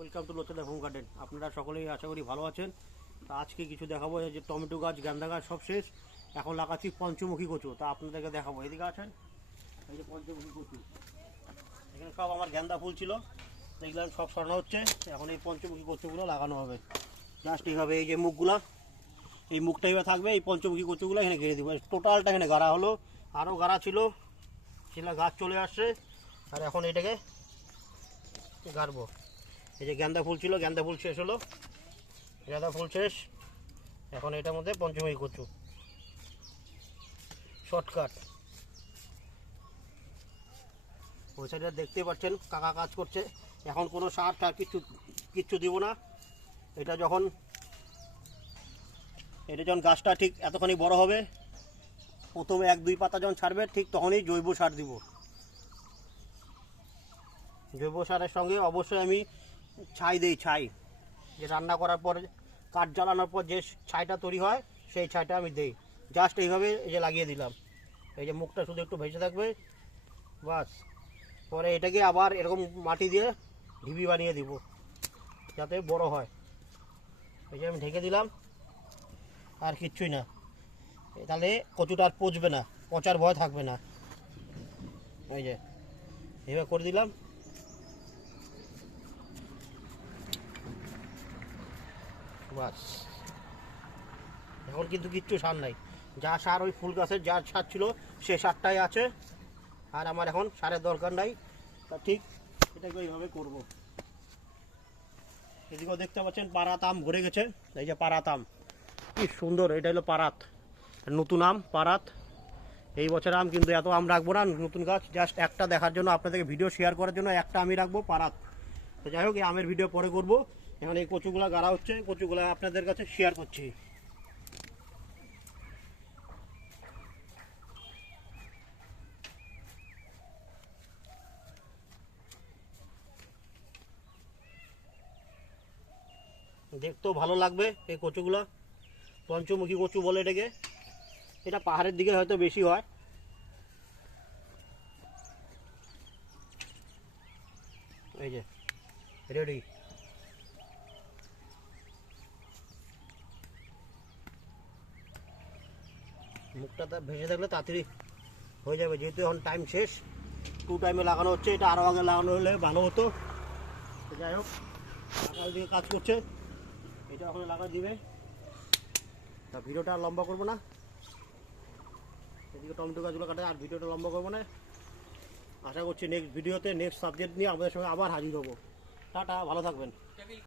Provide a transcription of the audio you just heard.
Welcome to লোচেদা home garden. আপনারা সকলেই আশা করি ভালো আছেন। তা আজকে কিছু দেখাবো, এই যে টমেটো গাছ, গেন্দা গাছ সব শেষ, এখন লাগাচ্ছি পঞ্চমুখী কচু। তা আপনাদেরকে দেখাবো, এদিকে আছেন এই যে পঞ্চমুখী কচু। এখানে সব আমার গেন্দা ফুল ছিল, দেখলাম সব সরানো হচ্ছে। এখন এই পঞ্চমুখী কচুগুলো লাগানো হবে। জাস্ট এইভাবে এই যে মুখগুলা, এই মুখটা এবার থাকবে, এই পঞ্চমুখী কচুগুলো এখানে ঘিরে দেবো। টোটালটা এখানে গাড়া হলো, আরও গাড়া ছিল, সেটা গাছ চলে আসছে। আর এখন এটাকে গাড়বো। এই যে গেন্দা ফুল ছিল, গেন্দা ফুল শেষ হলো, গেন্দা ফুল শেষ। এখন এটার মধ্যে পঞ্চমুখী কচু, শর্টকাট। ওই সাইডে দেখতে পাচ্ছেন কাকা কাজ করছে। এখন কোনো সার টার কিচ্ছু দিব না। এটা যখন গাছটা ঠিক এতখানি বড় হবে, প্রথমে 1-2 পাতা যখন ছাড়বে, ঠিক তখনই জৈব সার দিব। জৈব সারের সঙ্গে অবশ্যই আমি ছাই দিই। ছাই যে রান্না করার পর, কাঠ জ্বালানোর পর যে ছাইটা তৈরি হয়, সেই ছাইটা আমি দিই। জাস্ট এইভাবে এই যে লাগিয়ে দিলাম। এই যে মুখটা শুধু একটু ভেসে থাকবে, বাস। পরে এটাকে আবার এরকম মাটি দিয়ে ঢিবি বানিয়ে দিব, যাতে বড় হয়। এই যে আমি ঢেকে দিলাম, আর কিচ্ছুই না। তাহলে কচুটা আর পচবে না, পচার ভয় থাকবে না। এই যে এইভাবে করে দিলাম, বাস। এখন কিন্তু কিচ্ছু সার নাই। যা সার ওই ফুল গাছের যা সার ছিল, সে সারটাই আছে। আর আমার এখন সারের দরকার নাই। তা ঠিক এটাকে ওইভাবে করবো। এদিকেও দেখতে পাচ্ছেন পারাত আম ভরে গেছে। এই যে পারাত আম, কি সুন্দর। এটা হলো পারাত, নতুন আম পারাত। এই বছর আম কিন্তু এত আম রাখবো না, নতুন গাছ। জাস্ট একটা দেখার জন্য, আপনাদেরকে ভিডিও শেয়ার করার জন্য একটা আমি রাখবো, পারাত। তো যাই হোক, এই আমের ভিডিও পরে করবো। এখন এই কচুগুলা গাড়া হচ্ছে, কচুগুলা আপনাদের কাছে শেয়ার করছি। দেখতেও ভালো লাগবে এই কচুগুলা। পঞ্চমুখী কচু বলে এটাকে। এটা পাহাড়ের দিকে হয়তো বেশি হয়। এই যে রেডি। মুখটা ভেসে থাকলে তাড়াতাড়ি হয়ে যাবে, যেহেতু এখন টাইম শেষ। 2 টাইমে লাগানো হচ্ছে, এটা আরও আগে লাগানো হলে ভালো হতো। যাই হোক, সকাল দিকে কাজ করছে, এটা এখন লাগা দিবে। তা ভিডিওটা আর লম্বা করবো না, এদিকে টমেটো গাছগুলো কাটে, আর ভিডিওটা লম্বা করবো না। আশা করছি নেক্সট ভিডিওতে নেক্সট সাবজেক্ট নিয়ে আপনাদের সঙ্গে আবার হাজির হবো। টাটা, ভালো থাকবেন।